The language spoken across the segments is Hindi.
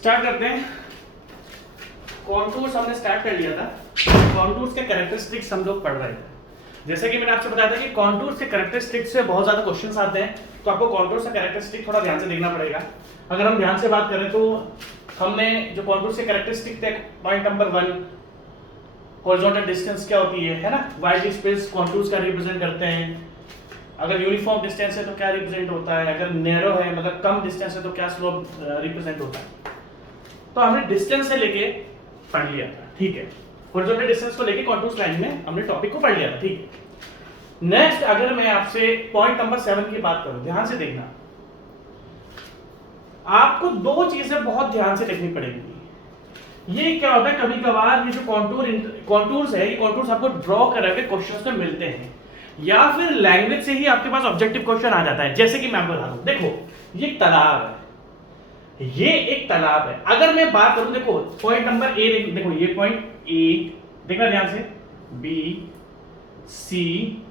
स्टार्ट करते हैं। कॉन्टूर्स हमने स्टार्ट कर लिया था। कॉन्टूर्स के कैरेक्टरिस्टिक्स हम लोग पढ़ रहे थे। जैसे कि मैंने आपसे बताया था कि कॉन्टूर्स के कैरेक्टरिस्टिक्स से बहुत ज्यादा क्वेश्चंस आते हैं, तो आपको कॉन्टूर्स का कैरेक्टरिस्टिक थोड़ा ध्यान से देखना पड़ेगा। अगर हम ध्यान से बात करें तो हमने जो कॉन्टूर्स के कैरेक्टरिस्टिक थे, पॉइंट नंबर 1 हॉरिजॉन्टल डिस्टेंस क्या होती है ना, वाइड स्पेस कॉन्टूर्स का रिप्रेजेंट करते हैं। अगर यूनिफॉर्म डिस्टेंस है तो क्या रिप्रेजेंट होता है, अगर नैरो है मतलब कम डिस्टेंस है तो क्या स्लोप रिप्रेजेंट होता है। तो हमने डिस्टेंस से लेके पढ़ लिया था, ठीक है। हॉरिजॉन्टल डिस्टेंस को लेके कॉन्टूर्स लाइन में हमने टॉपिक को पढ़ लिया था, ठीक है। नेक्स्ट अगर मैं आपसे पॉइंट नंबर 7 की बात करूं, ध्यान से देखना, आपको दो चीजें बहुत ध्यान से देखनी पड़ेगी। ये क्या होता है, कभी कभार ये जो कॉन्टूर्स है, ये कॉन्टूर्स आपको ड्रॉ करके क्वेश्चंस में मिलते हैं, या फिर लैंग्वेज से ही आपके पास ऑब्जेक्टिव क्वेश्चन आ जाता है। जैसे कि मैं आपको बता दूं, देखो ये तालाब है, ये एक तालाब है। अगर मैं बात करूं, देखो पॉइंट नंबर ए, देखो ये पॉइंट ए, देखना ध्यान से, बी, सी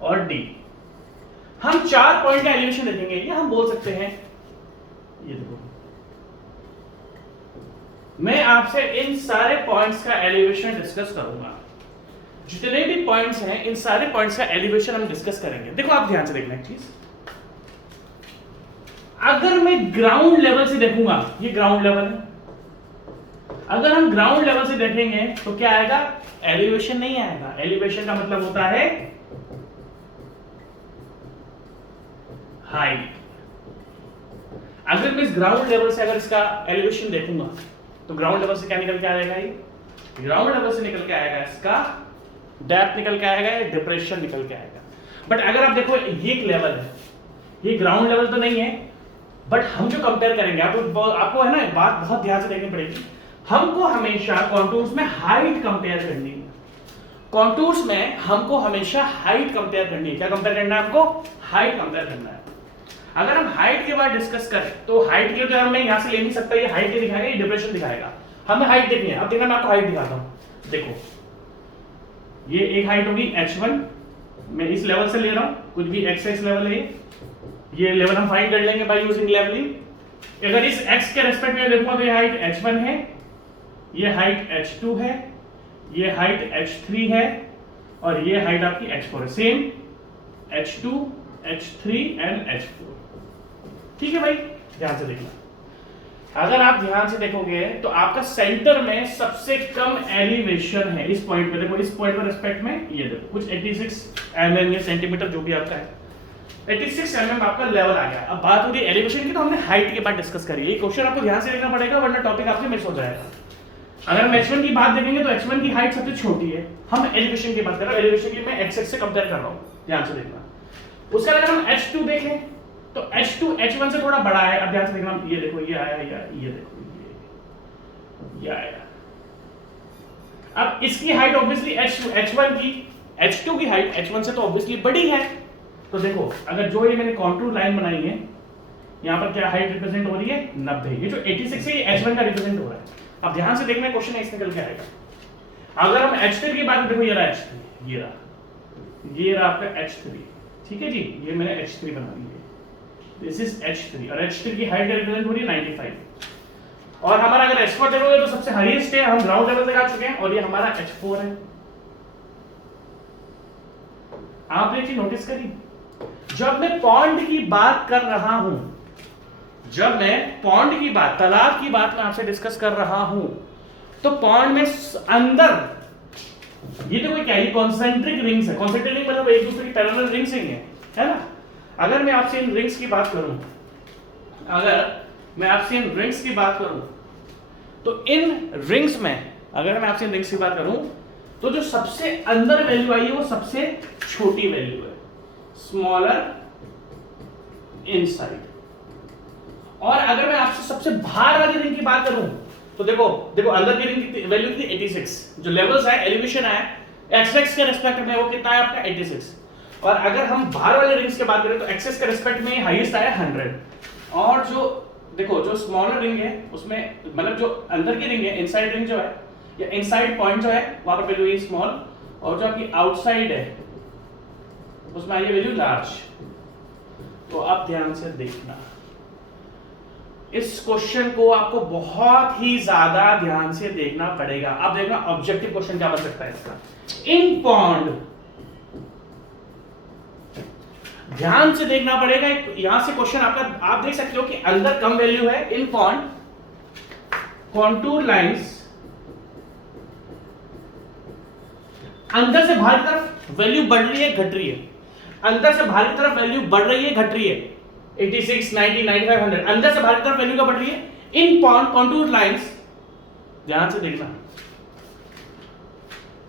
और डी, हम 4 पॉइंट का एलिवेशन देखेंगे। ये हम बोल सकते हैं, ये देखो मैं आपसे इन सारे पॉइंट्स का एलिवेशन डिस्कस करूंगा। जितने भी पॉइंट्स हैं, इन सारे पॉइंट्स का एलिवेशन हम डिस्कस करेंगे। देखो आप ध्यान से देखना एक चीज, अगर मैं ग्राउंड लेवल से देखूंगा, ये ग्राउंड लेवल है, अगर हम ग्राउंड लेवल से देखेंगे तो क्या आएगा, एलिवेशन नहीं आएगा। एलिवेशन का मतलब होता है हाइट। अगर मैं इस ग्राउंड लेवल से अगर इसका एलिवेशन देखूंगा तो ग्राउंड लेवल से क्या निकल के आएगा, ये ग्राउंड लेवल से निकल के आएगा इसका डेप्थ निकल के आएगा, डिप्रेशन निकल के आएगा। बट अगर आप देखो ये एक लेवल है, ये ग्राउंड लेवल तो नहीं है, बट हम जो कंपेयर करेंगे, आपको है ना बात बहुत ध्यान से देखनी पड़ेगी। हमको हमेशा कॉन्टूर्स में हाइट कंपेयर करनी है। कॉन्टूर्स में हमको हमेशा हाइट कंपेयर करनी है। क्या कंपेयर करना है हमको, हाइट कंपेयर करना है। अगर हम हाइट के बाद डिस्कस करें तो हाइट के लिए तो हमें यहां से ले नहीं सकता, ये हाइट ही दिखाएगा, ये डिप्रेशन दिखाएगा। हमें हाइट देखनी है। अब देखना मैं आपको हाइट दिखाता हूं। देखो ये एक हाइट होगी h1, मैं इस लेवल से ले रहा हूं, कुछ भी x लेवल है, ये लेवल हम फाइंड कर लेंगे बाय यूजिंग लेवलिंग। अगर इस x के रेस्पेक्ट में देखो तो ये हाइट h1 है, ये हाइट h2 है, ये हाइट h3 है और ये हाइट आपकी h4 है। Same h2, h3 and h4, ठीक है भाई, ध्यान से देखना। अगर आप ध्यान से देखोगे तो आपका सेंटर में सबसे कम एलिवेशन है इस पॉइंट पे। देखो इस पॉइंट पर रिस्पेक्ट में ये देखो कुछ 86 mm या सेंटीमीटर जो भी आपका है, 86 mm आपका लेवल आ गया। अब बात हो रही है एलिवेशन की, तो हमने हाइट के बाद डिस्कस करी। ये क्वेश्चन आपको ध्यान से देखना पड़ेगा, वरना टॉपिक आपसे मिस हो जाएगा। अगर हम h1 की बात देखेंगे तो h1 की हाइट सबसे छोटी है। हम एलिवेशन की बात कर रहे हैं, एलिवेशन की मैं x से कंपेयर कर रहा हूं, ध्यान से देखना। उसके बाद अगर हम h2 देखें तो h2 h1 से थोड़ा बड़ा है। अब ध्यान से देखना, ये देखो ये आया, ये देखो ये आया। अब इसकी हाइट ऑब्वियसली h2 की हाइट h1 से तो ऑब्वियसली बड़ी है। तो देखो अगर जो ये मैंने कॉन्टूर लाइन बनाई है, यहां पर क्या हाइट रिप्रेजेंट हो रही है, 90। ये जो 86 है ये h1 का रिप्रेजेंट हो रहा है। अब ध्यान से देखना, क्वेश्चन x निकल के आएगा। अगर हम h3 की बात, देखो ये रहा h3, ये रहा आपका h3, ठीक है जी, ये मैंने h3 बना ली है, दिस इज h3 और h3 की हाइट रिप्रेजेंट हो रही है 95। और हमारा अगर h4 देखोगे तो सबसे हाईएस्ट है, हम ग्राउंड लेवल तक आ चुके हैं, और ये हमारा h4 है। आपने चीज नोटिस करी, जब मैं पॉन्ड की बात कर रहा हूं, जब मैं पॉन्ड की बात, तालाब की बात में आपसे डिस्कस कर रहा हूं, तो पॉन्ड में अंदर ये देखो क्या, ये कॉन्सेंट्रिक रिंग्स है। कॉन्सेंट्रिक रिंग मतलब एक दूसरे की पैरेलल रिंग्स है ना। अगर मैं आपसे इन रिंग्स की बात करूं, तो इन रिंग्स में अगर मैं आपसे इन रिंग्स की बात करूं तो जो सबसे अंदर वैल्यू आई है वो सबसे छोटी वैल्यू है, स्मॉलर इनसाइड। और अगर मैं आपसे सबसे बाहर वाली रिंग की बात करूं तो देखो अंदर की रिंग की वैल्यू थी 86, जो लेवल्स है, एलिवेशन है x के रिस्पेक्ट में वो कितना है आपका 86। और अगर हम बाहर वाले रिंग्स की बात करें तो एक्सेस के रिस्पेक्ट में हाईएस्ट आया 100। और जो देखो जो स्मॉलर रिंग है उसमें, मतलब जो अंदर की रिंग है, इनसाइड रिंग जो है या इनसाइड पॉइंट जो है वहां पर वैल्यू है स्मॉल, और जो आपकी आउटसाइड है उसमें आई है वैल्यू लार्ज। तो आप ध्यान से देखना, इस क्वेश्चन को आपको बहुत ही ज्यादा ध्यान से देखना पड़ेगा। अब देखना ऑब्जेक्टिव क्वेश्चन क्या बन सकता है इसका। इन पॉन्ड, ध्यान से देखना पड़ेगा। यहां से क्वेश्चन आपका, आप देख सकते हो कि अंदर कम वैल्यू है इन पॉन्ड, कॉन्टूर लाइंस अंदर से बाहर की तरफ वैल्यू बढ़ रही है घट रही है, अंदर से बाहर की तरफ वैल्यू बढ़ रही है घट रही है, 86, 90, 95, 100, अंदर से बाहर की तरफ वैल्यू क्या बढ़ रही है इन पॉइंट कॉन्टूर लाइंस। ध्यान से देखना,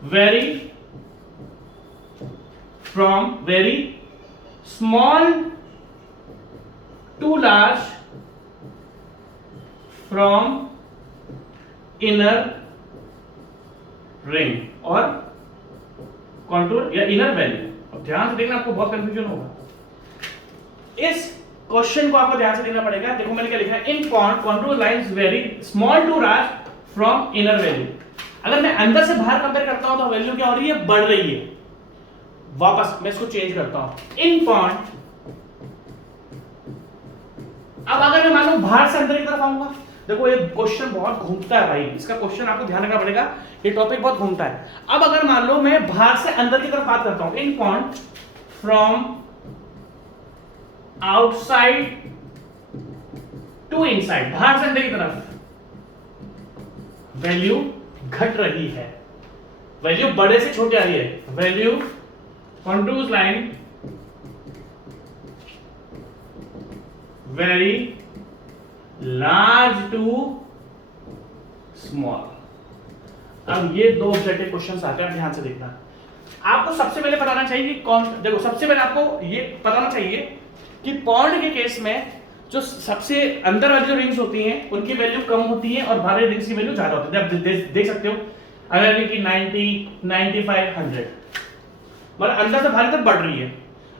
very from very small to large from inner ring और कॉन्टूर या इनर वैल्यू। अब ध्यान से देखना, आपको बहुत कंफ्यूजन होगा। इस क्वेश्चन को आपको ध्यान से देखना पड़ेगा। देखो मैंने क्या लिखा है, in point contour lines very small to large from inner value. अगर मैं अंदर से बाहर कंपेयर करता हूं तो वैल्यू क्या हो रही है, बढ़ रही है। वापस मैं इसको चेंज करता हूं, इन पॉइंट। अब अगर मैं मान लो बाहर से अंदर की तरफ आऊंगा, देखो ये क्वेश्चन बहुत घूमता है भाई, इसका क्वेश्चन आपको ध्यान रखना पड़ेगा, ये टॉपिक बहुत घूमता है। अब अगर मान लो मैं बाहर से अंदर की तरफ बात करता हूं, in point from outside to inside, बाहर से अंदर की तरफ वैल्यू घट रही है, वैल्यू बड़े से छोटे आ रही है, value contour line very large to small. अब ये दो ऑब्जेक्टिव क्वेश्चन आते हैं, ध्यान से देखना। आपको सबसे पहले बताना चाहिए कौन, देखो सबसे पहले आपको ये बताना चाहिए कि पॉन्ड के केस में जो सबसे अंदर वाली जो रिंग्स होती हैं उनकी वैल्यू कम होती है और बाहरी रिंग्स की वैल्यू ज्यादा होती है। आप देख सकते हो अगर कि 90, 95, 100 मतलब अंदर से बाहर तक बढ़ रही है।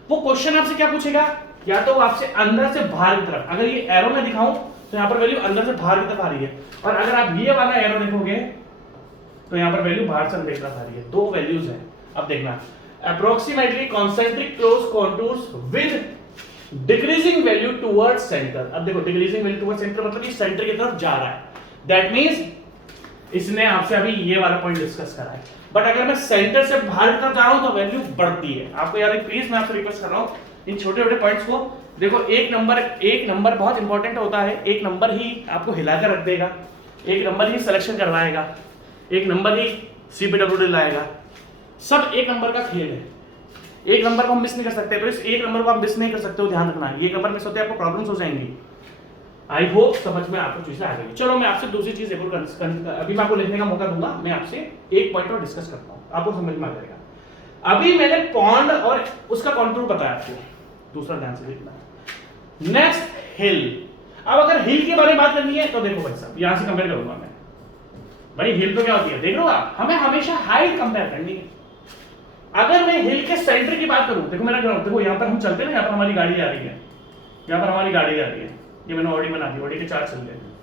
वो क्वेश्चन आपसे क्या पूछेगा, या तो आपसे अंदर से बाहर की तरफ, अगर ये एरो में दिखाऊं तो यहां पर वैल्यू अंदर से बाहर की तरफ आ रही है, और अगर आप ये वाला एरो देखोगे तो यहां पर वैल्यू बाहर से अंदर की तरफ आ रही है। दो वैल्यूज हैं। अब देखना, approximately concentric close contours with decreasing value towards centre. अब देखो डिक्रीजिंग वैल्यू टुवर्ड्स सेंटर मतलब ये सेंटर की तरफ जा रहा है, दैट मींस इसने आपसे अभी ये वाला पॉइंट डिस्कस करा है। बट अगर मैं सेंटर से बाहर की तरफ जा रहा हूं तो वैल्यू बढ़ती है। आपको यार प्लीज मैं आपसे रिक्वेस्ट कर रहा हूं इन छोटे छोटे पॉइंट्स को देखो। एक नंबर बहुत इंपॉर्टेंट होता है, एक नंबर ही आपको हिलाकर रख देगा, एक नंबर ही सिलेक्शन करवाएगा, एक नंबर ही CPWD लाएगा। सब एक नंबर का खेल है, एक नंबर को हम मिस नहीं कर सकते। तो इस एक नंबर को आप मिस नहीं कर सकते हो, ध्यान रखना। एक नंबर मिस होते हैं आपको प्रॉब्लम्स हो जाएंगी। आई होप समझ में आपको चीजें आ गई। चलो मैं आपसे दूसरी चीज अभी मैं आपको लिखने का मौका दूंगा, मैं आपसे एक पॉइंट और डिस्कस करता हूँ, आपको समझ में आ जाएगा। अभी मैंने पॉन्ड और उसका कॉन्टूर बताया आपको, दूसरा ध्यान से देखना। नेक्स्ट हिल। अब अगर हिल के बारे में बात करनी है तो देखो भाई साहब, यहां से कंपेयर करूंगा मैं। भाई हिल तो क्या होती है, देख लो आप, हमें हमेशा हाइट कंपेयर करनी है। अगर मैं हिल के सेंटर की बात करूं, देखो मेरा ग्राउंड, देखो यहां पर हम चलते हैं ना, यहां पर हमारी गाड़ी आ रही है, यहां पर हमारी गाड़ी आ रही है, ये मैंने ऑडी बना दी, ऑडी के 4 चल रहे हैं,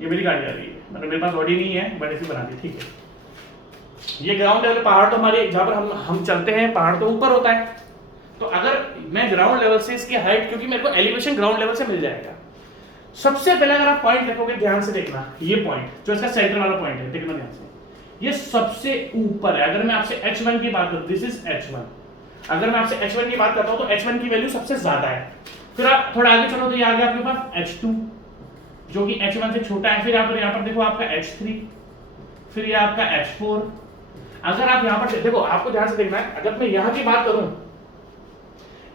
ये मेरी गाड़ी आ रही है, मतलब मेरे पास ऑडी नहीं है बट ऐसी बना दी, ठीक है। ये ग्राउंड लेवल पहाड़ तो हमारे जहां पर हम चलते हैं, पहाड़ तो ऊपर होता है। तो अगर मैं ग्राउंड लेवल से इसकी हाइट, क्योंकि मेरे को एलिवेशन ग्राउंड लेवल से मिल जाएगा। सबसे पहले अगर आप पॉइंट देखोगे, ध्यान से देखना, ये पॉइंट जो इसका सेंटर वाला पॉइंट है, देखना ध्यान से, ये सबसे ऊपर है। अगर मैं आपसे H1 की बात करूं, दिस इज H1, अगर मैं आपसे H1 की बात करता हूं तो H1 की वैल्यू सबसे ज्यादा है। फिर आप थोड़ा आगे चलो तो ये आ गया आपके पास H2 जो कि H1 से छोटा है। फिर यहाँ पर देखो आपका H3, फिर ये आपका H4। अगर आप यहाँ पर देखो, आपको ध्यान से देखना है, अगर मैं यहाँ की बात करूं,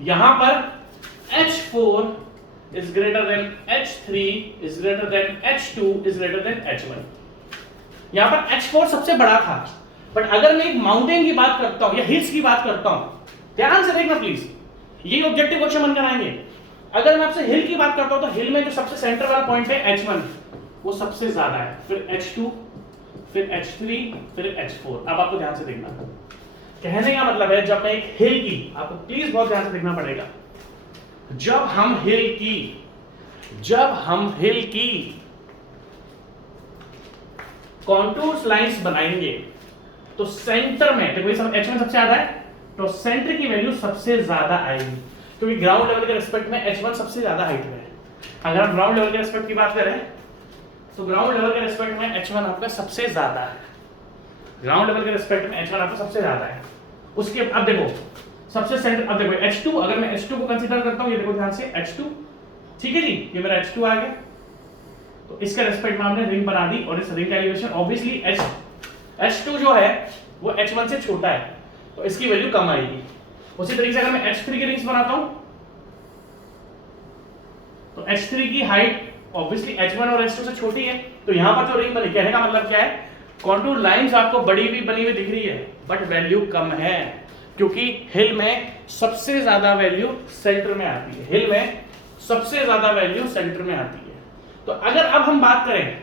यहां पर H4 is greater than H3 is greater than H2 is greater than H1। यहां पर H4 सबसे बड़ा था। बट अगर मैं एक माउंटेन की बात करता हूं या हिल्स की बात करता हूं, ध्यान से देखना प्लीज, ये ऑब्जेक्टिव क्वेश्चन बनकर आएंगे। अगर मैं आपसे हिल की बात करता हूं तो हिल में जो सबसे सेंटर वाला पॉइंट है H1, वो सबसे ज्यादा है, फिर H2, फिर H3, फिर H4। अब आपको ध्यान से देखना, कहने का मतलब है जब मैं एक हिल की, आपको प्लीज बहुत ध्यान से देखना पड़ेगा, जब हम हिल की कॉन्टूर्स लाइंस बनाएंगे तो सेंटर में देखो, H1 सबसे ज्यादा है तो सेंटर की वैल्यू सबसे ज्यादा आएगी, क्योंकि ग्राउंड लेवल के रिस्पेक्ट में H1 सबसे ज्यादा हाइट में है। अगर हम ग्राउंड लेवल के रेस्पेक्ट की बात करें तो ग्राउंड लेवल के रेस्पेक्ट में H1 आपका सबसे ज्यादा है। ग्राउंड लेवल के रेस्पेक्ट में H1 आपका सबसे ज्यादा है। उसके अब देखो सबसे सेंटर, अब देखो H2, अगर मैं H2 को कंसीडर करता हूं, ये देखो ध्यान से H2, ठीक है जी, ये मेरा H2 आ गया। तो इसके रेस्पेक्ट में हमने रिंग बना दी और इस रिंग का एलिवेशन ऑब्वियसली H2 जो है वो H1 से छोटा है, तो इसकी वैल्यू कम आएगी। उसी तरीके से अगर मैं H3 की रिंग्स बनाता हूं तो H3 की हाइट ऑब्वियसली H1 और H2 से छोटी है, तो यहां पर जो रिंग बनी, कहने का मतलब क्या है, कॉन्टूर लाइंस आपको बड़ी हुई बनी हुई दिख रही है बट वैल्यू कम है, क्योंकि हिल में सबसे ज्यादा वैल्यू सेंटर में आती है। हिल में सबसे ज्यादा वैल्यू सेंटर में आती है। तो अगर अब हम बात करें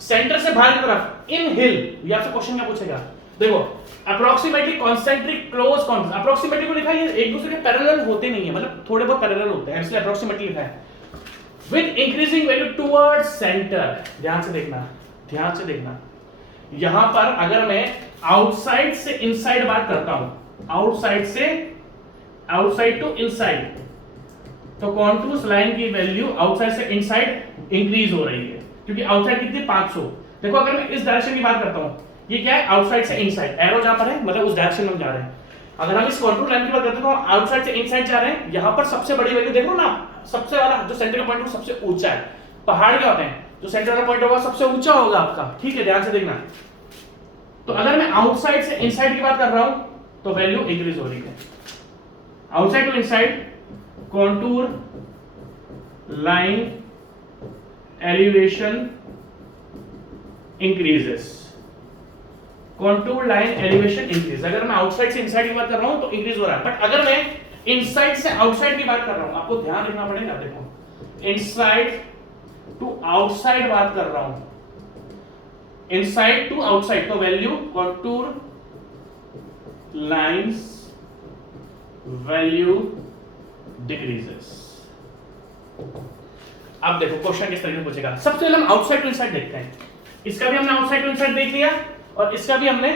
सेंटर से बाहर की तरफ इन हिल, ये आपसे क्वेश्चन क्या पूछेगा, देखो approximately concentric close contact, approximately को लिखा है एक दूसरे के पैरेलल होते नहीं है, मतलब थोड़े बहुत पैरेलल होते हैं, इसलिए अप्रोक्सीमेटली लिखा है। With increasing value towards centre, ध्यान से देखना, ध्यान से देखना, यहां पर अगर मैं आउटसाइड से इनसाइड बात करता हूं, आउटसाइड से आउटसाइड टू इनसाइड, तो कॉन्टूर्स लाइन की वैल्यू आउटसाइड से इनसाइड इंक्रीज हो रही है, क्योंकि आउटसाइड कितनी 500। देखो अगर मैं इस डायरेक्शन की बात करता हूं, ये क्या है, आउटसाइड से इनसाइड, एरो जहां पर है मतलब उस डायरेक्शन में हम जा रहे हैं। अगर हम इस कॉन्टूर लाइन की बात करते हैं तो आउटसाइड से इनसाइड जा रहे हैं, यहां पर सबसे बड़ी वैल्यू देखो ना, सबसे वाला जो सेंटर का पॉइंट है सबसे ऊंचा है। पहाड़ क्या होते हैं, जो सेंटर का पॉइंट होगा सबसे ऊंचा होगा आपका, ठीक है, ध्यान से देखना। तो अगर मैं आउटसाइड से इनसाइड की बात कर रहा हूं तो वैल्यू इंक्रीज हो रही है। Outside to inside contour line elevation increases, contour line elevation increase. अगर मैं आउटसाइड से इनसाइड की बात कर रहा हूं तो इंक्रीज हो रहा है, बट अगर मैं इनसाइड से आउटसाइड की बात कर रहा हूं, आपको ध्यान रखना पड़ेगा, देखो इनसाइड टू आउटसाइड बात कर रहा हूं, इनसाइड टू आउटसाइड, तो value contour lines value decreases. अब देखो क्वेश्चन किस तरीके से पूछेगा। सबसे पहले हम आउटसाइड टू इनसाइड देखते हैं। इसका भी हमने आउटसाइड टू इनसाइड देख लिया और इसका भी हमने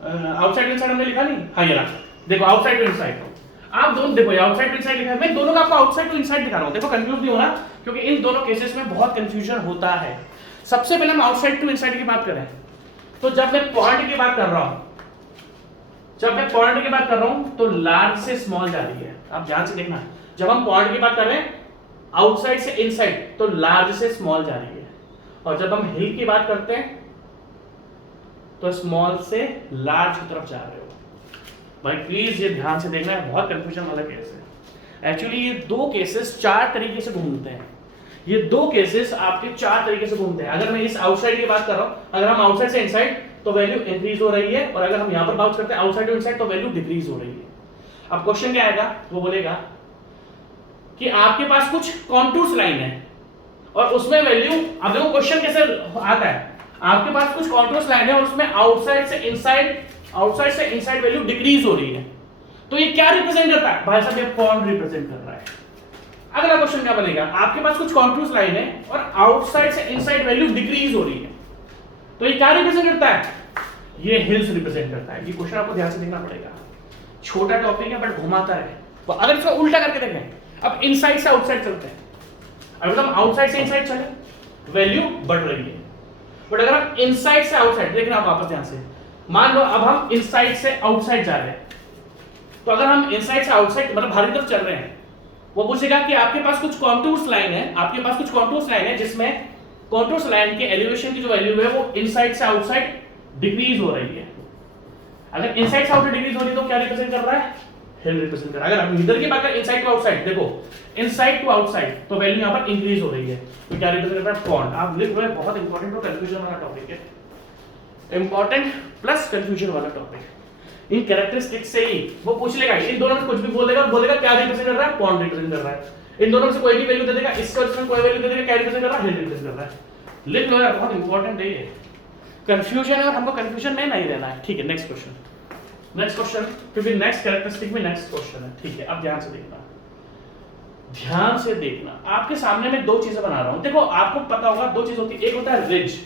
आउटसाइड टू इनसाइड हमने लिखा नहीं, हाँ ये रहा, देखो आउटसाइड टू इनसाइड। आप दोनों देखो ये आउटसाइड टू इनसाइड लिखा है, मैं दोनों का आपको आउटसाइड टू इनसाइड दिखा रहा हूं, देखो कंफ्यूज नहीं होना, क्योंकि इन दोनों केसेस में बहुत कंफ्यूजन होता है। सबसे पहले हम आउटसाइड टू इनसाइड की बात करें तो जब मैं पॉइंट की बात कर रहा हूं, जब मैं पॉइंट की बात कर रहा हूं तो लार्ज से स्मॉल जा रही है। आप ध्यान से देखना, जब हम पॉइंट की बात कर रहे हैं आउटसाइड से इनसाइड तो लार्ज से स्मॉल जा रही है, और जब हम हिल की बात करते हैं तो स्मॉल से लार्ज की तरफ जा रहे हो। भाई प्लीज ये ध्यान से देखना है, बहुत कंफ्यूजन वाला केस है। एक्चुअली ये दो केसेस चार तरीके से घूमते हैं, ये दो केसेस आपके चार तरीके से घूमते हैं। अगर मैं इस आउटसाइड की बात कर रहा हूं, अगर हम आउटसाइड से इनसाइड तो वैल्यू इंक्रीज हो रही है, और अगर हम यहां पर बात करते हैं आउटसाइड टू इनसाइड तो वैल्यू डिक्रीज हो रही है। अब क्वेश्चन क्या आएगा, वो बोलेगा कि आपके पास कुछ कॉन्टूर्स लाइन है और उसमें वैल्यू, अब देखो क्वेश्चन कैसे आता है, आपके पास कुछ कॉन्टूर्स लाइन है और उसमें आउटसाइड से इनसाइड वैल्यू डिक्रीज हो रही है, तो ये क्या रिप्रेजेंट करता है, भाई साहब ये पॉइंट रिप्रेजेंट कर रहा है। अगला क्वेश्चन क्या बनेगा, आपके पास कुछ कॉन्टूर्स लाइन है और आउटसाइड से इनसाइड वैल्यू डिक्रीज हो रही है, तो ये क्या रिप्रेजेंट करता है, ये हिल्स रिप्रेजेंट करता है। ये क्वेश्चन आपको ध्यान से देखना पड़ेगा, छोटा टॉपिक है बट घुमाता है। तो अगर इसको उल्टा करके देखें, अब इनसाइड से आउटसाइड चलते हैं, अगर हम आउटसाइड से इनसाइड चले वैल्यू बढ़ रही है, बट अगर हम इनसाइड से आउटसाइड, देखना आप वापस ध्यान से, मान लो अब हम इनसाइड से आउटसाइड जा रहे हैं, तो अगर हम इनसाइड से आउटसाइड मतलब बाहर की तरफ चल रहे हैं, वो पूछेगा कि आपके पास कुछ कॉन्टूर्स लाइन है, आपके पास कुछ कॉन्टूर्स लाइन है जिसमें कॉन्टूर्स लाइन के एलिवेशन की जो वैल्यू है वो इनसाइड से आउटसाइड डिक्रीज हो रही है। अगर इनसाइड से आउटसाइड डिक्रीज हो रही है तो क्या रिप्रेजेंट कर रहा है, हिल रिप्रेजेंट कर रहा है। अगर हम इधर की बात करें इनसाइड टू आउटसाइड, देखो इनसाइड टू आउटसाइड तो वैल्यू यहां पर इंक्रीज हो रही है, तो क्या रिप्रेजेंट कर रहा है, पॉइंट। आप लिख रहे हैं, बहुत इंपॉर्टेंट और कंफ्यूजन वाला टॉपिक है, इंपॉर्टेंट प्लस कंफ्यूजन वाला टॉपिक। इन कैरेक्टरिस्टिक्स से ही वो पूछ लेगा, इन दोनों में कुछ भी बोल देगा, बोलेगा क्या रिप्रेजेंट कर रहा है, पॉइंट रिप्रेजेंट कर रहा है। इन दोनों में से कोई भी वैल्यू दे देगा, इसका इसमें कोई वैल्यू दे देगा, क्या रिप्रेजेंट कर रहा है, हिल रिप्रेजेंट कर रहा है। लिख लो यार, बहुत इंपॉर्टेंट है ये, कंफ्यूजन है और हमको कंफ्यूजन में नहीं रहना है। ठीक है, नेक्स्ट क्वेश्चन, क्योंकि नेक्स्ट कैरेक्टरिस्टिक में नेक्स्ट क्वेश्चन है। ठीक है, अब ध्यान से देखना, ध्यान से देखना, आपके सामने मैं दो चीजें बना रहा हूं। देखो आपको पता होगा दो चीज होती है, एक होता है रिज,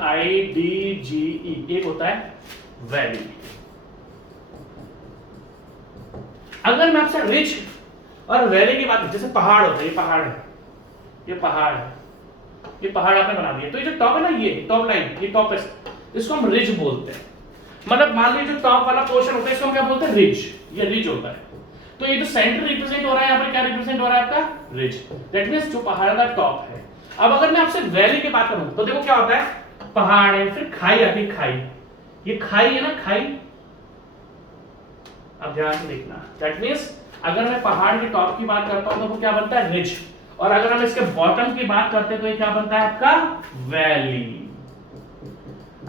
RIDGE, एक होता है वैली। अगर मैं आपसे रिज और वैली की बात, जैसे पहाड़ होता है, ये पहाड़ है, ये पहाड़ है, ये पहाड़ आपने बना दिया, तो ये जो टॉप है ना, ये टॉप लाइन, ये टॉप है, इसको हम रिज बोलते हैं। मतलब मान लीजिए जो टॉप वाला पोर्शन होता है इसको हम क्या बोलते हैं, रिज, ये रिज होता है। तो ये जो सेंटर रिप्रेजेंट हो रहा है यहाँ पर, क्या रिप्रेजेंट हो रहा है आपका, रिज, दैट मींस जो पहाड़ का टॉप है। अब अगर मैं आपसे वैली की बात करूं तो देखो क्या होता है, पहाड़ है, फिर खाई आती है, खाई, ये खाई है ना, खाई, अब ध्यान से देखना, दैट मींस अगर मैं पहाड़ के टॉप की बात करता हूं तो वो क्या बनता है, रिज, और अगर हम इसके बॉटम की बात करते हैं तो ये क्या बनता है आपका, वैली।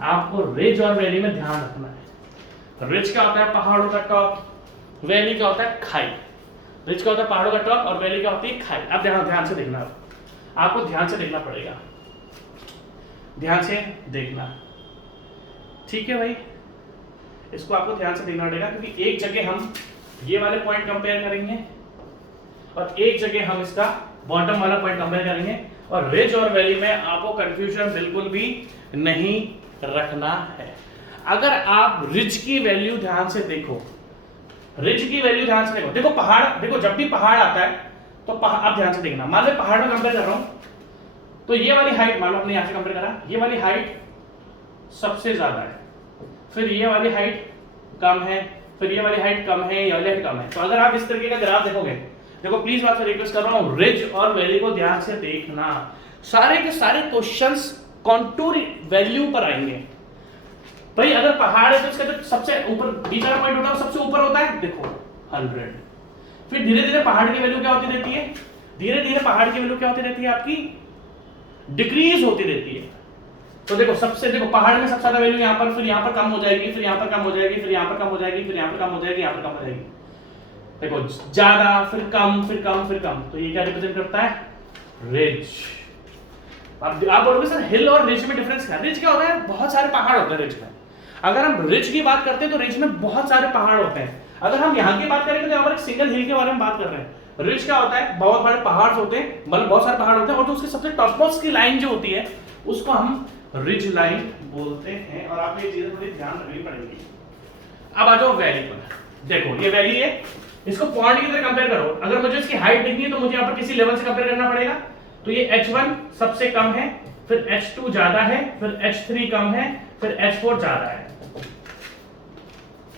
आपको रिज और वैली में ध्यान रखना है। रिज क्या होता है, पहाड़ों का टॉप, वैली क्या होता है, खाई। रिज क्या होता है, पहाड़ों का टॉप, और वैली क्या होती है, खाई। अब ध्यान से देखना, आपको ध्यान से देखना पड़ेगा, ध्यान से देखना, ठीक है भाई, इसको आपको ध्यान से देखना पड़ेगा, क्योंकि एक जगह हम ये वाले पॉइंट कंपेयर करेंगे और एक जगह हम इसका बॉटम वाला पॉइंट कंपेयर करेंगे, और रिज और वैली में आपको कंफ्यूजन बिल्कुल भी नहीं रखना है। अगर आप रिज की वैल्यू ध्यान से देखो, रिज की वैल्यू ध्यान से देखो, देखो पहाड़, देखो जब भी पहाड़ आता है तो आप ध्यान से देखना, मान लो पहाड़ में कंपेयर कर रहा हूं तो ये वाली हाइट, मान लो अपने यहां से कंपेयर करा, ये वाली हाइट सबसे ज्यादा है, फिर ये वाली हाइट कम है, फिर ये वाली हाइट कम है, ये वाली हाइट कम है। तो अगर आप इस तरीके का ग्राफ देखोगे, देखो प्लीज बात से रिक्वेस्ट कर रहा हूं, रिज और वैली को ध्यान से देखना, सारे के सारे क्वेश्चंस कॉन्टूर वैल्यू पर आएंगे। भाई अगर पहाड़ है तो इसका जो सबसे ऊपर बीच वाला पॉइंट होता है, सबसे ऊपर होता है, देखो 100, फिर धीरे धीरे पहाड़ की वैल्यू क्या होती रहती है, धीरे धीरे पहाड़ की वैल्यू क्या होती रहती है आपकी, डिक्रीज होती रहती है। तो देखो सबसे, देखो पहाड़ में सबसे ज्यादा वैल्यू यहाँ पर, फिर यहाँ पर कम हो जाएगी, फिर यहाँ पर कम हो जाएगी, फिर यहाँ पर कम हो जाएगी, फिर यहाँ पर कम हो जाएगी, यहाँ पर कम हो जाएगी, देखो ज्यादा, फिर कम, फिर कम, फिर कम। तो ये क्या रिप्रेजेंट करता है, रिज। आप बोलोगे सर हिल और रिज में डिफरेंस क्या है? रिज क्या होता है, बहुत सारे पहाड़ होते हैं रिज में। अगर हम रिज की बात करते हैं तो रिज में बहुत सारे पहाड़ होते हैं। अगर हम यहाँ की बात करेंगे तो यहाँ पर एक सिंगल हिल के बारे में बात कर रहे हैं। रिज क्या होता है, बहुत बड़े पहाड़ होते हैं, मतलब बहुत सारे पहाड़ होते हैं, और जो उसके सबसे टॉप मोस्ट की लाइन जो होती है उसको हम रिज लाइन बोलते हैं, और आपको ये चीजें थोड़ी ध्यान रखनी पड़ेगी। अब आ जाओ वैली पर, देखो ये वैली है, इसको पॉइंट की तरह कंपेयर करो। अगर मुझे इसकी हाइट देखनी है तो मुझे यहाँ पर किसी लेवल से कंपेयर करना पड़ेगा। तो ये H1 सबसे कम है, फिर H2 ज्यादा है, फिर H3 कम है, फिर H4 ज्यादा है।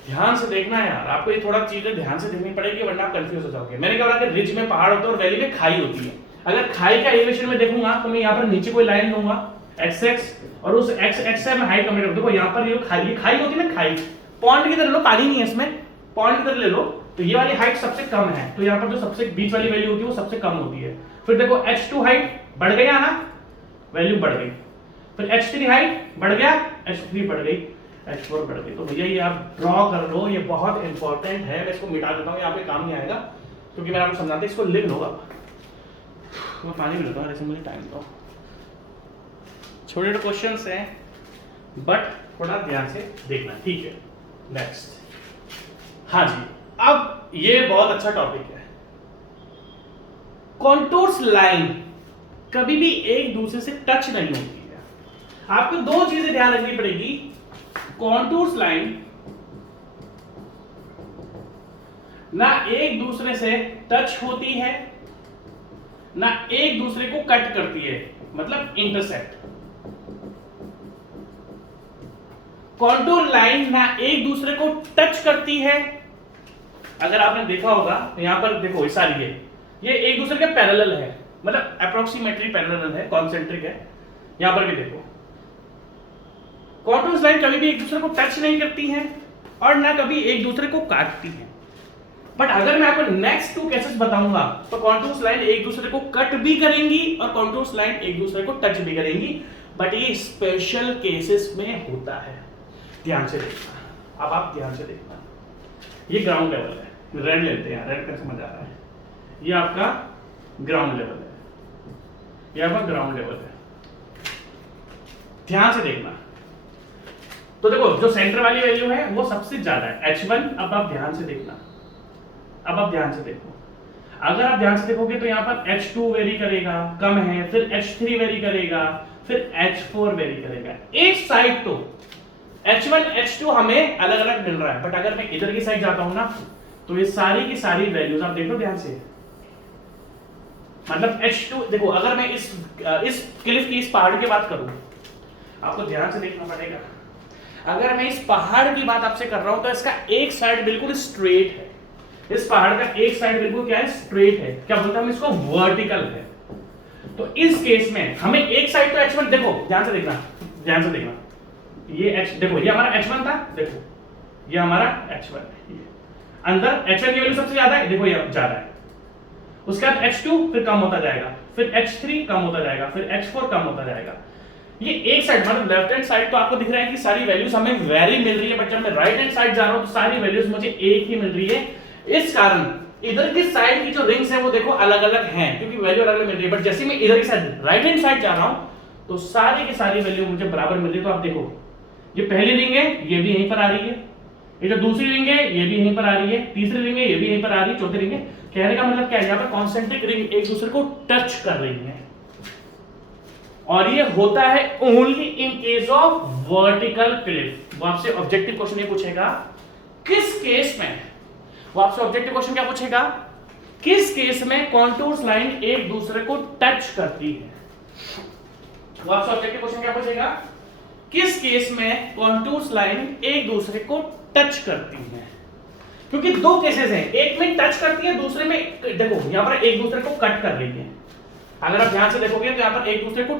ध्यान से देखना है यार, आपको ये थोड़ा चीजें ध्यान से देखनी पड़ेगी, वरना आप कंफ्यूज हो जाओगे। मैंने कहा कि रिज में पहाड़ होते हैं और वैली में खाई होती है। अगर खाई का एलिवेशन में देखूंगा तो मैं यहाँ पर नीचे कोई लाइन लूंगा XX, और उस XX से मैं हाइट कंपेयर करूं। देखो यहाँ पर ये खाई होती है ना, खाई पॉइंट की तरह लो, पानी नहीं है इसमें, पॉइंट की तरह ले लो। तो ये वाली हाइट सबसे कम है, तो यहाँ पर जो सबसे बीच वाली वैल्यू होती है वो सबसे कम होती है। फिर देखो H2 हाइट बढ़ गया ना, वैल्यू बढ़ गई, फिर H3 हाइट बढ़ गया, H3 बढ़ गई, H4 बढ़ गई। तो भैया ये आप ड्रॉ कर लो, ये बहुत इंपॉर्टेंट है। मैं इसको मिटा देता हूँ, यहाँ पे काम नहीं आएगा क्योंकि मैं आपको समझाता, इसको लिख लो आप। मैं पानी भी लेता हूँ, ऐसे मुझे टाइम दो। छोटे छोटे क्वेश्चंस हैं बट थोड़ा ध्यान से देखना, ठीक है। नेक्स्ट, हाँ जी, अब ये बहुत अच्छा टॉपिक है। कॉन्टूर्स लाइन कभी भी एक दूसरे से टच नहीं होती है। आपको दो चीजें ध्यान रखनी पड़ेगी, कॉन्टूर्स लाइन ना एक दूसरे से टच होती है ना एक दूसरे को कट करती है, मतलब इंटरसेक्ट। कॉन्टूर लाइन ना एक दूसरे को टच करती है, अगर आपने देखा होगा तो यहां पर देखो सारी ये एक दूसरे के पैरेलल है, मतलब अप्रोक्सीमेटली पैरेलल है, कॉन्सेंट्रिक है। यहां पर भी देखो कॉन्टूर लाइन कभी भी एक दूसरे को टच नहीं करती हैं और ना कभी एक दूसरे को काटती हैं। बट अगर मैं आपको नेक्स्ट 2 केसेस बताऊंगा तो कॉन्टूर लाइन एक दूसरे को कट भी करेंगी और कॉन्टूर लाइन एक दूसरे को टच भी करेंगी, बट ये स्पेशल केसेस में होता है। ध्यान से देखना, अब आप ध्यान से देखना। ये ग्राउंड लेवल है, रेड लेते हैं, रेड का समझ आ रहा है। ये आपका ग्राउंड लेवल है, ये आपका ग्राउंड लेवल है। ध्यान से देखना, तो देखो जो सेंटर वाली वैल्यू है वो सबसे ज्यादा है, H1। अब आप ध्यान से देखना, अब आप ध्यान से देखो, अगर आप ध्यान से देखोगे तो यहाँ पर H2 वेरी करेगा, कम है, फिर H3 वेरी करेगा, फिर H4 वेरी करेगा। एक साइड तो H1 H2 हमें अलग अलग मिल रहा है, बट अगर मैं इधर की साइड जाता हूं ना तो ये सारी की सारी वैल्यूज आप देखो ध्यान से, मतलब H2 देखो, अगर मैं इस क्लिफ की, इस पहाड़ की बात करूं, आपको ध्यान से देखना पड़ेगा। अगर मैं इस पहाड़ की बात आपसे कर रहा हूं तो इसका एक साइड बिल्कुल स्ट्रेट है, इस पहाड़ का एक साइड बिल्कुल क्या है, स्ट्रेट है, क्या बोलते हैं हम इसको, वर्टिकल है। तो इस केस में हमें एक साइड तो H1, देखो ध्यान से देखना, ध्यान से देखना, ये H, देखो ये हमारा H1 था, देखो ये हमारा H1 है, अंदर H1 की वैल्यू सबसे ज्यादा है, देखो ये ज्यादा है, उसके बाद H2 फिर कम होता जाएगा, फिर H3 कम होता जाएगा, फिर H4 कम होता जाएगा। ये एक साइड मतलब लेफ्ट हैंड साइड तो आपको दिख रहा है कि सारी वैल्यूज हमें वेरी मिल रही है, बट जब मैं राइट हैंड साइड जा रहा हूं तो सारी वैल्यूज मुझे एक ही मिल रही है। इस कारण इधर की साइड की जो रिंग्स है वो देखो अलग अलग हैं, क्योंकि वैल्यू अलग अलग मिल रही है, बट जैसे मैं इधर की साइड राइट हैंड साइड जा रहा हूं तो सारी की सारी वैल्यू मुझे बराबर मिल रही है। तो आप देखो ये पहली रिंग है, ये भी यहीं पर आ रही है, ये जो दूसरी रिंग है ये भी यहीं पर आ रही है, तीसरी रिंग है ये भी यहीं पर आ रही है, चौथी रिंग है। कहने का मतलब क्या है, यहाँ पर कॉन्सेंट्रिक रिंग एक दूसरे को टच कर रही है, और ये होता है only in case of vertical Cliff. वो आपसे ऑब्जेक्टिव क्वेश्चन ये पूछेगा किस केस में, वो आपसे ऑब्जेक्टिव क्वेश्चन क्या पूछेगा, किस केस में कॉन्टूर्स लाइन एक दूसरे को टच करती है। वो आपसे ऑब्जेक्टिव क्वेश्चन क्या पूछेगा, किस केस में कॉन्टूर्स लाइन एक दूसरे को टच करती है। क्योंकि दो केसेस हैं, एक में टच करती है, दूसरे में देखो यहां पर एक दूसरे को कट कर रही है। अगर आप ध्यान से देखोगे तो यहां पर एक दूसरे को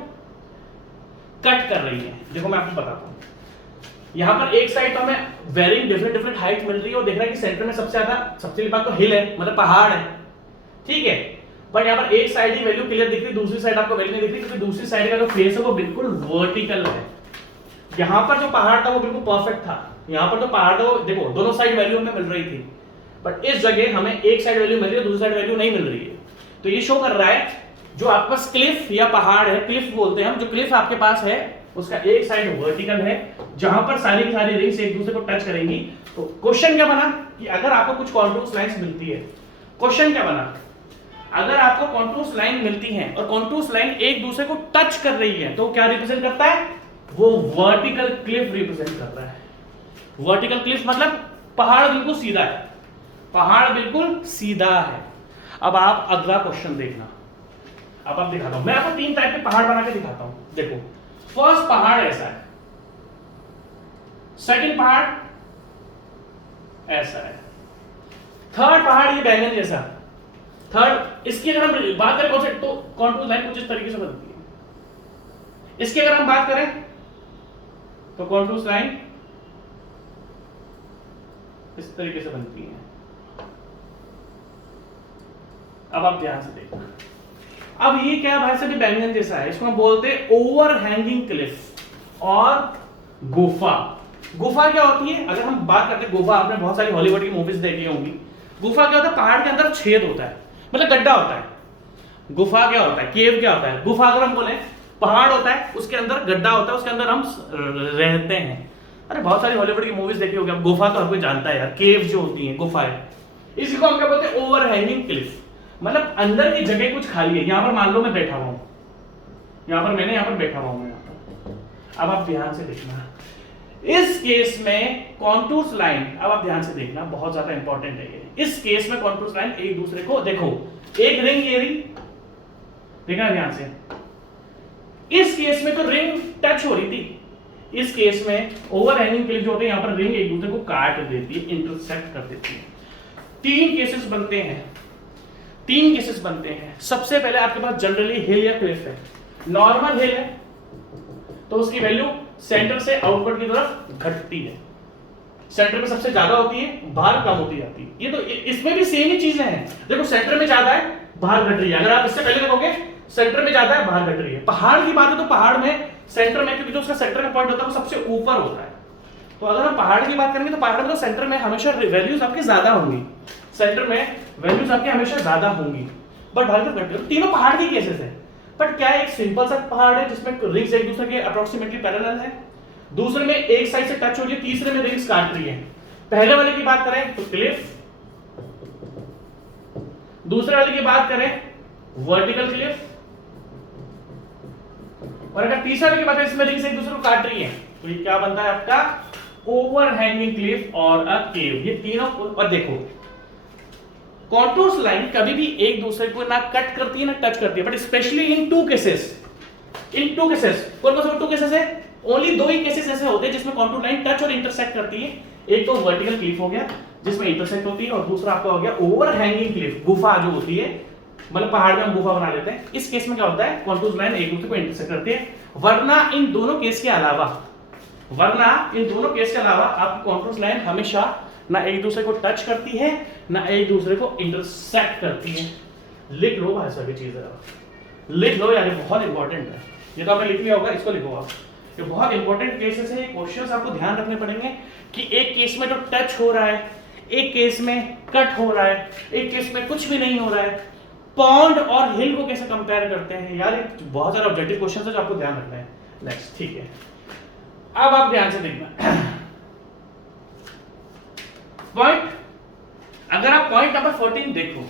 कट कर रही है। देखो मैं आपको बताता हूं, यहां पर एक साइड तो हमें वेरिंग डिफरेंट हाइट मिल रही है, और देख रहा है कि सेंटर में सबसे ज्यादा, सबसे पहली बात तो हिल है, मतलब पहाड़ है, ठीक है, बट यहां पर एक साइड ही वैल्यू क्लियर दिख रही है, दूसरी साइड आपको वैल्यू नहीं दिख रही, क्योंकि दूसरी साइड का जो फेस है वो बिल्कुल वर्टिकल है। यहां पर जो पहाड़ था वो बिल्कुल परफेक्ट था, यहां पर जो पहाड़ था वो देखो दोनों साइड वैल्यू हमें मिल रही थी, बट इस जगह हमें एक साइड वैल्यू मिल रही है, दूसरी साइड वैल्यू नहीं मिल रही है। तो ये शो कर रहा है जो आपके पास क्लिफ या पहाड़ है, क्लिफ बोलते हैं हम, जो क्लिफ आपके पास है उसका एक साइड वर्टिकल है, जहां पर सारी की सारी रिंग्स एक दूसरे को टच करेंगी। तो क्वेश्चन क्या बना कि अगर आपको कुछ कॉन्टूर्स लाइंस मिलती है, क्वेश्चन क्या बना, अगर आपको कॉन्टूर्स लाइन मिलती है और कॉन्टूर्स लाइन एक दूसरे को टच कर रही है तो क्या रिप्रेजेंट करता है, वो वर्टिकल क्लिफ रिप्रेजेंट कर रहा है। वर्टिकल क्लिफ मतलब पहाड़ बिल्कुल सीधा है, पहाड़ बिल्कुल सीधा है। अब आप अगला क्वेश्चन देखना, अब आप दिखाता हूं, मैं आपको तीन टाइप के पहाड़ बना के दिखाता हूं। देखो फर्स्ट पहाड़ ऐसा है, सेकंड पहाड़ ऐसा है, थर्ड पहाड़ ये बैंगन जैसा, थर्ड। इसकी अगर हम बात करें कौन से, तो कॉन्टूर लाइन कुछ इस तरीके से बनती है। इसकी अगर हम बात करें तो कॉन्टूर लाइन इस तरीके से बनती है। अब आप ध्यान से देखना, अब ये क्या भाई साहब, बैंगन जैसा है, इसको हम बोलते हैं ओवर हैंगिंग क्लिफ और गुफा। गुफा क्या होती है, अगर हम बात करते हैं गुफा, आपने बहुत सारी हॉलीवुड की मूवीज देखी होंगी। गुफा क्या होता है, पहाड़ के अंदर छेद होता है, मतलब गड्ढा होता है। गुफा क्या होता है, केव क्या होता है, गुफा अगर हम बोले पहाड़ होता है, उसके अंदर गड्ढा होता है, उसके अंदर हम रहते हैं। अरे बहुत सारी हॉलीवुड की मूवीज देखी होगी, अब गुफा तो हर कोई जानता है यार, केव जो होती है गुफाएं, इसी को हम क्या बोलते हैं, ओवर हैंगिंग क्लिफ, मतलब अंदर की जगह कुछ खाली है। यहां पर मान लो मैं बैठा हुआ हूं, यहां पर मैंने यहां पर बैठा हुआ हूं यहां पर। अब आप ध्यान से देखना, इस केस में कॉन्टूर्स लाइन, अब आप ध्यान से देखना, बहुत ज्यादा इंपॉर्टेंट है ये। इस केस में कॉन्टूर्स लाइन एक दूसरे को, देखो एक रिंग, ये रिंग देखना ध्यान से, इस केस में तो रिंग टच हो रही थी, इस केस में ओवर हैंगिंग क्लिफ जो होते हैं, यहां पर रिंग एक दूसरे को काट देती है, इंटरसेक्ट कर देती है। तीन केसेस बनते हैं, तीन केसेस बनते हैं। सबसे पहले आपके पास जनरली हिल या क्लिफ है। नॉर्मल हिल है तो उसकी वैल्यू सेंटर से आउटवर्ड की तरफ घटती है, सेंटर में सबसे ज्यादा होती है, बाहर कम होती जाती है। ये तो इसमें भी सेम ही चीजें हैं, देखो सेंटर में ज्यादा है, बाहर घट रही है। अगर आप इससे पहले देखोगे सेंटर में ज्यादा है, बाहर घट रही है। पहाड़ की बात है तो पहाड़ में सेंटर में, क्योंकि जो उसका सेंटर का पॉइंट होता है वो सबसे ऊपर होता है, तो अगर हम पहाड़ की बात करेंगे तो पहाड़ में तो सेंटर में हमेशा वैल्यूज आपके ज्यादा होंगी, सेंटर में वैल्यूज आपके हमेशा ज्यादा होंगी, बट बाहर घट रही है। तीनों पहाड़ की केसेस है, बट क्या एक सिंपल सा पहाड़ है जिसमें रिंग्स एक दूसरे के अप्रोक्सीमेटली पैरेलल है, दूसरे में एक साइड से टच हो रही है, तीसरे में रिंग्स काट रही है। पहले वाले की बात करें तो क्लिफ, दूसरे वाले की बात करें वर्टिकल क्लिफ, और अगर तीसरे वाले की बात करें इसमें रिंग्स एक दूसरे को काट रही है, तो ये क्या बनता है आपका ओवर हैंगिंग क्लिफ और अ केव। ये तीनों, और देखो कॉन्टूर्स लाइन कभी भी एक दूसरे को ना कट करती है ना टच करती है, but specially in two cases, कौन कौन से टू केसेस है? ओनली दो ही केसेस ऐसे होते हैं जिसमें कॉन्टूर लाइन टच और इंटरसेक्ट करती है। एक तो वर्टिकल क्लिफ हो गया जिसमें इंटरसेक्ट होती है, और दूसरा आपका हो गया ओवरहैंगिंग क्लिफ, गुफा जो होती है, मतलब पहाड़ में हम गुफा बना लेते हैं। इस केस में क्या होता है, कॉन्टूर लाइन एक दूसरे को इंटरसेक्ट करती है। वरना इन दोनों केस के अलावा आपकी कॉन्टूर लाइन हमेशा ना एक दूसरे को टच करती है ना एक दूसरे को इंटरसेक्ट करती है। लिख लो भाई, सभी चीजें लिख लो यार, ये बहुत इंपॉर्टेंट है। ये तो आपने लिख लिया होगा, इसको लिखो आप। ये बहुत इंपॉर्टेंट केसेस है, ये क्वेश्चंस आपको ध्यान रखने पड़ेंगे कि एक केस में जो टच हो रहा है, एक केस में कट हो रहा है, एक केस में कुछ भी नहीं हो रहा है। पॉन्ड और हिल को कैसे कंपेयर करते हैं यार, ये बहुत सारे ऑब्जेक्टिव क्वेश्चंस है जो आपको ध्यान रखना है। नेक्स्ट, ठीक है, अब आप ध्यान से देखना पॉइंट। अगर आप पॉइंट नंबर 14 देखो,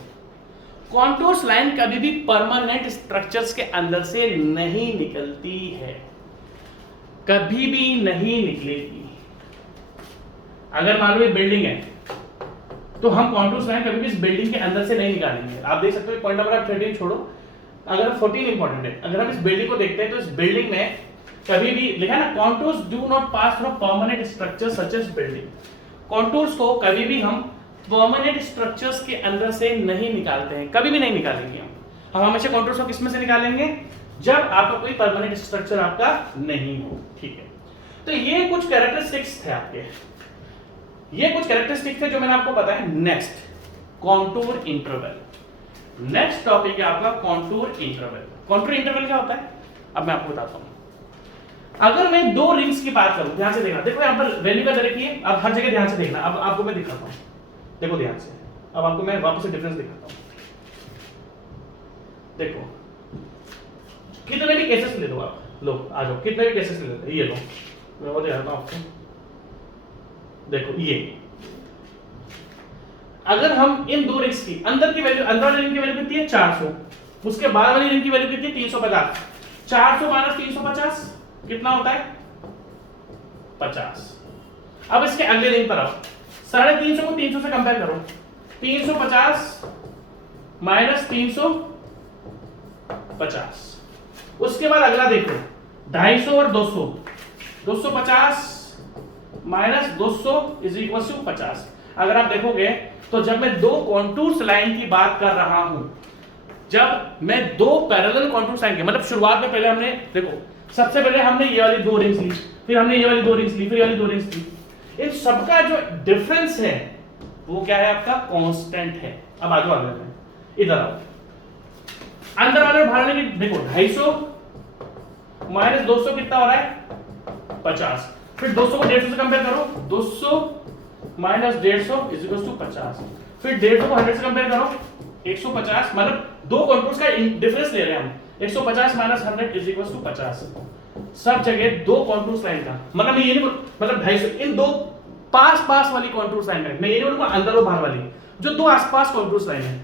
कॉन्टूर्स लाइन कभी भी परमानेंट स्ट्रक्चर्स के अंदर से नहीं निकलती है, कभी भी नहीं निकलेगी। अगर मान लो ये बिल्डिंग है तो हम कॉन्टूर्स लाइन कभी भी इस बिल्डिंग के अंदर से नहीं निकालेंगे। आप देख सकते हो पॉइंट नंबर आप 13 छोड़ो, अगर 14 इंपॉर्टेंट है। अगर हम इस बिल्डिंग को देखते हैं तो इस बिल्डिंग में कभी भी लिखा ना, contours do not pass through permanent structure such as building. Contours को कभी भी हम परमानेंट स्ट्रक्चर्स के अंदर से नहीं निकालते हैं, कभी भी नहीं निकालेंगे हम हमेशा कॉन्टूर्स को किसमें से निकालेंगे, जब आपका कोई परमानेंट स्ट्रक्चर आपका नहीं हो। ठीक है, तो ये कुछ कैरेक्टरिस्टिक्स थे आपके, ये कुछ कैरेक्टरिस्टिक्स थे जो मैंने आपको बताया। Next, contour interval. Next topic है आपका कॉन्टूर इंटरवल। कॉन्टूर इंटरवल क्या होता है, अब मैं आपको बताता हूं। अगर मैं दो रिंग्स की बात करूं, ध्यान से देखना, देखो यहां पर वैल्यू का देखिए, अब हर जगह ध्यान से देखना। अब आपको मैं दिखाता हूं, देखो ध्यान से, अब आपको मैं वापस से डिफरेंस दिखाता हूं। देखो, कितने भी केसेस ले लो आप, लो आ जाओ, कितने भी केसेस ले लो, ये लो, मैं वो दिखाता हूं आपको। देखो ये, अगर हम इन दो रिंग्स की अंदर की वैल्यू, अंदर वाली रिंग की वैल्यू कितनी है 400, उसके बाहर वाली रिंग की वैल्यू कितनी है 350। 400 माइनस 350 कितना होता है 50। अब इसके अगले रिंग पर आओ, 350 को 300 से कंपेयर करो, 350 माइनस 350। उसके बाद अगला देखो 250 और 200, 250 माइनस 200 इज इक्वल टू 50। अगर आप देखोगे तो जब मैं दो कॉन्टूर्स लाइन की बात कर रहा हूं, जब मैं दो पैरेलल कॉन्टूर्स लाइन के, मतलब शुरुआत में पहले हमने देखो, सबसे पहले हमने ये वाली दो रिंग्स ली, फिर हमने ये वाली दो रिंग्स ली, फिर ये वाली दो रिंग्स ली। इन सबका जो डिफरेंस है वो क्या है आपका, कांस्टेंट है। अब आगे आ जाते हैं, इधर आओ, अंदर वाले और बाहर वाले की देखो, 250 माइनस 200 कितना हो रहा है 50। फिर 200 को 150 से कंपेयर करो, 200 माइनस 150 इज इक्वल टू 50। फिर 150 को 100 से कंपेयर करो, 150, मतलब दो कॉन्टूर्स का डिफरेंस ले रहे हैं हम, 150 माइनस 100 इज इक्वल टू 50। सब जगह दो कॉन्टूर्स लाइन का, मतलब मैं ये नहीं, मतलब 250 इन दो पास पास वाली कॉन्टूर्स लाइन का, मैं ये नहीं बोलूंगा अंदर और बाहर वाली, जो दो आसपास कॉन्टूर्स लाइन है,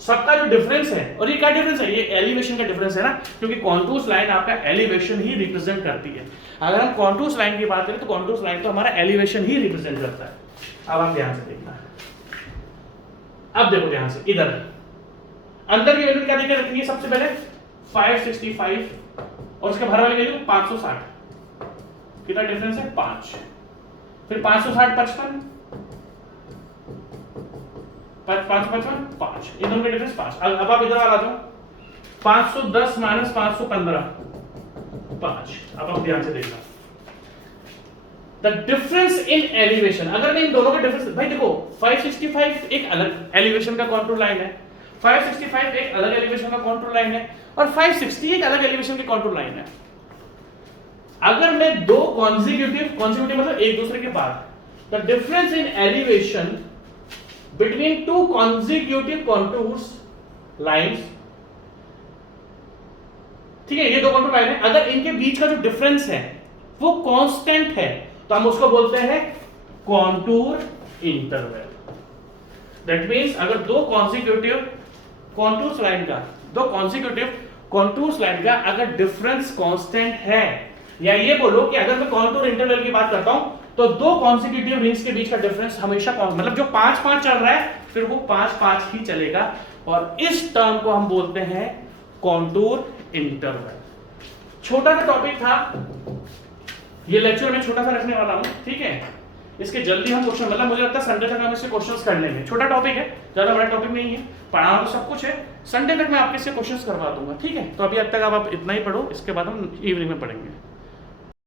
सबका जो डिफरेंस है। और ये क्या डिफरेंस है, ये एलिवेशन का डिफरेंस है ना, क्योंकि कॉन्टूर्स लाइन आपका एलिवेशन ही रिप्रेजेंट करती है। अगर हम कॉन्टूर्स लाइन की बात करें तो कॉन्टूर्स लाइन तो हमारा एलिवेशन ही रिप्रेजेंट करता है। अब आप ध्यान से देखना, अब देखो ध्यान से, इधर अंदर की वैल्यू क्या देकर रखेंगे, सबसे पहले 565 और उसके बाहर वाली वैल्यू 560, कितना डिफरेंस है 5। फिर 560 55, 555 5, इन दोनों का डिफरेंस 5। अब आप इधर वाला जाओ, 510 माइनस 515 5। अब आप ध्यान से देखना, द डिफरेंस इन एलिवेशन, अगर मैं इन दोनों का डिफरेंस, भाई देखो 565 एक अलग एलिवेशन का कॉन्टूर लाइन है, 565 एक अलग एलिवेशन का कॉन्टूर लाइन है, और 560 एक अलग एलिवेशन की कॉन्टूर लाइन है। अगर मैं दो कॉन्जिक्यूटिव मतलब एक दूसरे के बाद, the difference in elevation between two consecutive contours lines, ठीक है, ये दो कॉन्टूर लाइन है, अगर इनके बीच का जो डिफरेंस है वो कांस्टेंट है तो हम उसको बोलते हैं कॉन्टूर इंटरवल। दैट मींस अगर दो कॉन्जिक्यूटिव कॉन्टूर्स लाइन का अगर डिफरेंस कांस्टेंट है या ये बोलो कि अगर मैं कॉन्टूर इंटरवल की बात करता हूं तो दो कॉन्सिक्यूटिव रिंग्स के बीच का डिफरेंस हमेशा मतलब जो 5-5 चल रहा है फिर वो 5-5 ही चलेगा, और इस टर्म को हम बोलते हैं कॉन्टूर इंटरवल। छोटा सा टॉपिक था, ये लेक्चर में छोटा सा रखने वाला हूं, ठीक है। इसके जल्दी हम क्वेश्चन, मतलब मुझे लगता है संडे तक हम इससे क्वेश्चंस कर लेंगे। छोटा टॉपिक है, ज्यादा बड़ा टॉपिक नहीं है, पढ़ाना तो सब कुछ है, संडे तक मैं आपके से क्वेश्चंस करवा दूंगा, ठीक है। तो अभी अब तक आप इतना ही पढ़ो, इसके बाद हम इवनिंग में पढ़ेंगे।